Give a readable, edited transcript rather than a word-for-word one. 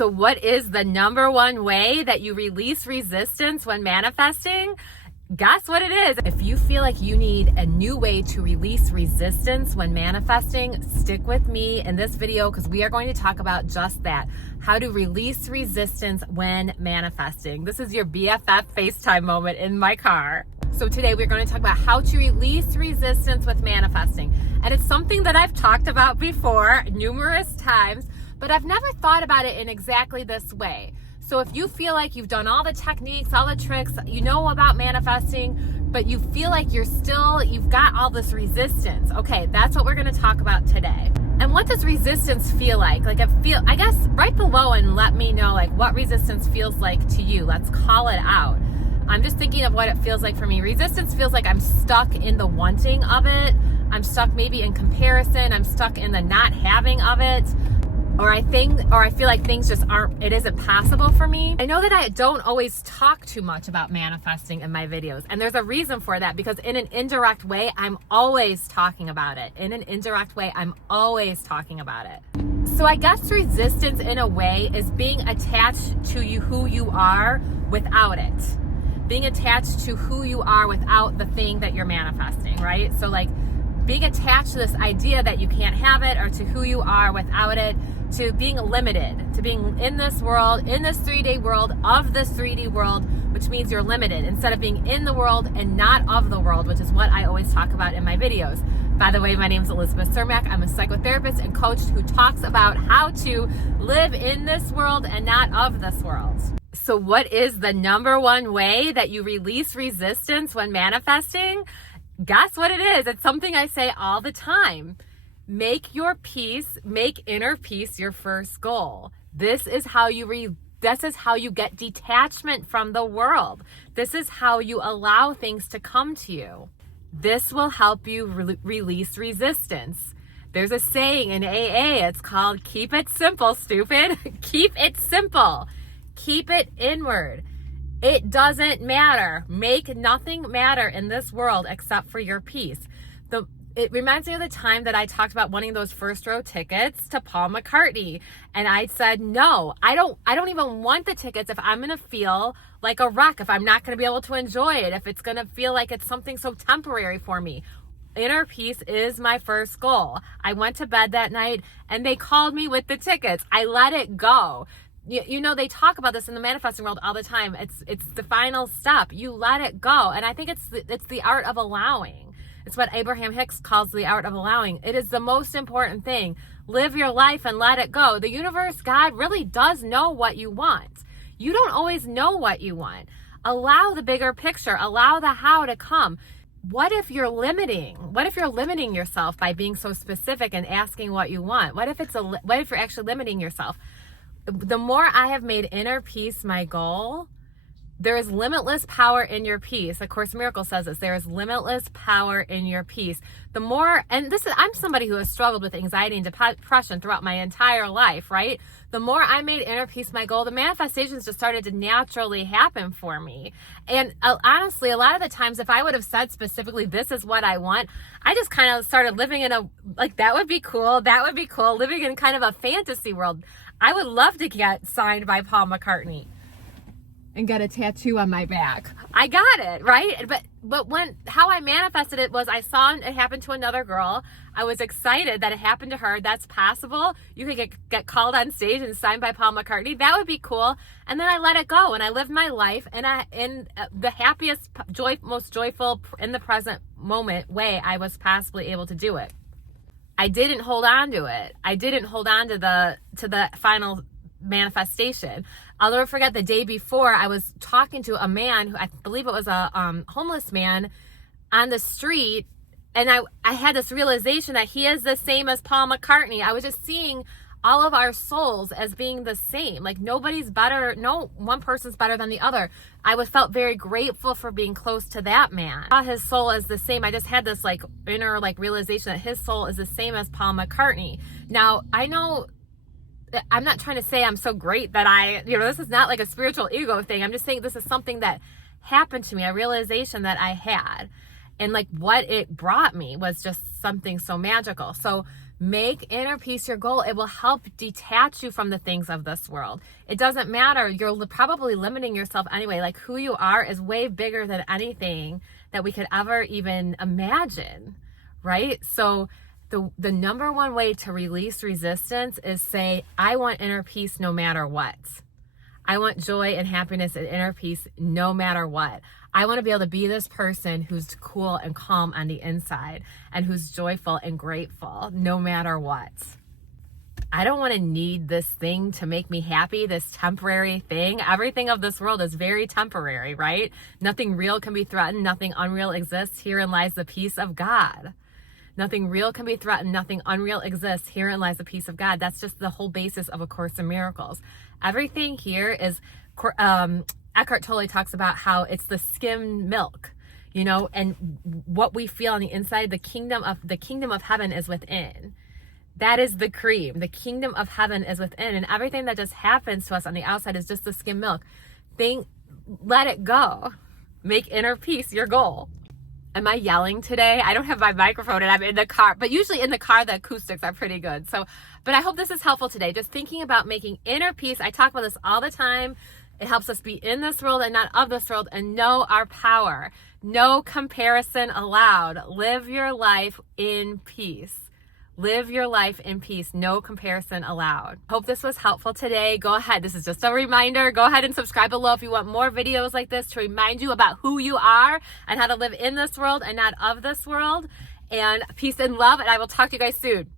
So what is the number one way that you release resistance when manifesting? Guess what it is? If you feel like you need a new way to release resistance when manifesting, stick with me in this video because we are going to talk about just that. How to release resistance when manifesting. This is your BFF FaceTime moment in my car. So today we're going to talk about how to release resistance with manifesting. And it's something that I've talked about before numerous times, but I've never thought about it in exactly this way. So if you feel like you've done all the techniques, all the tricks, you know about manifesting, but you feel like you've got all this resistance. Okay, that's what we're going to talk about today. And what does resistance feel like? I guess write below and let me know what resistance feels like to you. Let's call it out. I'm just thinking of what it feels like for me. Resistance feels like I'm stuck in the wanting of it. I'm stuck maybe in comparison. I'm stuck in the not having of it. Or I feel like things just it isn't possible for me. I know that I don't always talk too much about manifesting in my videos. And there's a reason for that, because in an indirect way, I'm always talking about it. So I guess resistance in a way is being attached to who you are without it. Being attached to who you are without the thing that you're manifesting, right? So being attached to this idea that you can't have it, or to who you are without it, to being limited, to being in this world, in this 3D world, of this 3D world, which means you're limited, instead of being in the world and not of the world, which is what I always talk about in my videos. By the way, my name is Elizabeth Cermak. I'm a psychotherapist and coach who talks about how to live in this world and not of this world. So what is the number one way that you release resistance when manifesting? Guess what it is? It's something I say all the time. Make your peace, make inner peace your first goal. This is how you get detachment from the world. This is how you allow things to come to you. This will help you release resistance. There's a saying in AA, it's called keep it simple, stupid. Keep it simple. Keep it inward. It doesn't matter. Make nothing matter in this world except for your peace. It reminds me of the time that I talked about wanting those first row tickets to Paul McCartney. And I said, no, I don't even want the tickets if I'm going to feel like a wreck, if I'm not going to be able to enjoy it, if it's going to feel like it's something so temporary for me. Inner peace is my first goal. I went to bed that night and they called me with the tickets. I let it go. You know, they talk about this in the manifesting world all the time. It's the final step. You let it go. And I think it's the art of allowing. It's what Abraham Hicks calls the art of allowing. It is the most important thing. Live your life and let it go. The universe, God, really does know what you want. You don't always know what you want. Allow the bigger picture. Allow the how to come. What if you're limiting yourself by being so specific and asking what you want? What if you're actually limiting yourself? The more I have made inner peace my goal, there is limitless power in your peace. A Course in Miracles says this. There is limitless power in your peace. I'm somebody who has struggled with anxiety and depression throughout my entire life, right? The more I made inner peace my goal, the manifestations just started to naturally happen for me. And honestly, a lot of the times, if I would have said specifically, this is what I want, I just kind of started living in that would be cool, living in kind of a fantasy world. I would love to get signed by Paul McCartney and get a tattoo on my back. I got it, right? But how I manifested it was I saw it happen to another girl. I was excited that it happened to her. That's possible. You could get called on stage and signed by Paul McCartney. That would be cool. And then I let it go and I lived my life in the happiest, most joyful, in the present moment way I was possibly able to do it. I didn't hold on to it. I didn't hold on to the final manifestation. I'll never forget the day before I was talking to a man who, I believe it was a homeless man on the street, and I had this realization that he is the same as Paul McCartney. I was just seeing all of our souls as being the same. Nobody's better, no one person's better than the other. I felt very grateful for being close to that man. I saw his soul as the same. I just had this inner realization that his soul is the same as Paul McCartney. Now, I know I'm not trying to say I'm so great that this is not a spiritual ego thing. I'm just saying this is something that happened to me, a realization that I had. And what it brought me was just something so magical. So Make inner peace your goal. It will help detach you from the things of this world. It doesn't matter. You're probably limiting yourself anyway. Like, who you are is way bigger than anything that we could ever even imagine, right? So the number one way to release resistance is say, I want inner peace no matter what. I want joy and happiness and inner peace no matter what. I want to be able to be this person who's cool and calm on the inside and who's joyful and grateful no matter what. I don't want to need this thing to make me happy, this temporary thing. Everything of this world is very temporary, right? Nothing real can be threatened. Nothing unreal exists. Herein lies the peace of God. Nothing real can be threatened. Nothing unreal exists. Herein lies the peace of God. That's just the whole basis of A Course in Miracles. Everything here is, Eckhart Tolle talks about how it's the skim milk, you know, and what we feel on the inside, the kingdom of heaven is within. That is the cream. The kingdom of heaven is within, and everything that just happens to us on the outside is just the skim milk. Let it go. Make inner peace your goal. Am I yelling today? I don't have my microphone and I'm in the car, but usually in the car, the acoustics are pretty good. But I hope this is helpful today. Just thinking about making inner peace. I talk about this all the time. It helps us be in this world and not of this world and know our power. No comparison allowed. Live your life in peace. Live your life in peace. No comparison allowed. Hope this was helpful today. Go ahead. This is just a reminder. Go ahead and subscribe below if you want more videos like this to remind you about who you are and how to live in this world and not of this world. And peace and love. And I will talk to you guys soon.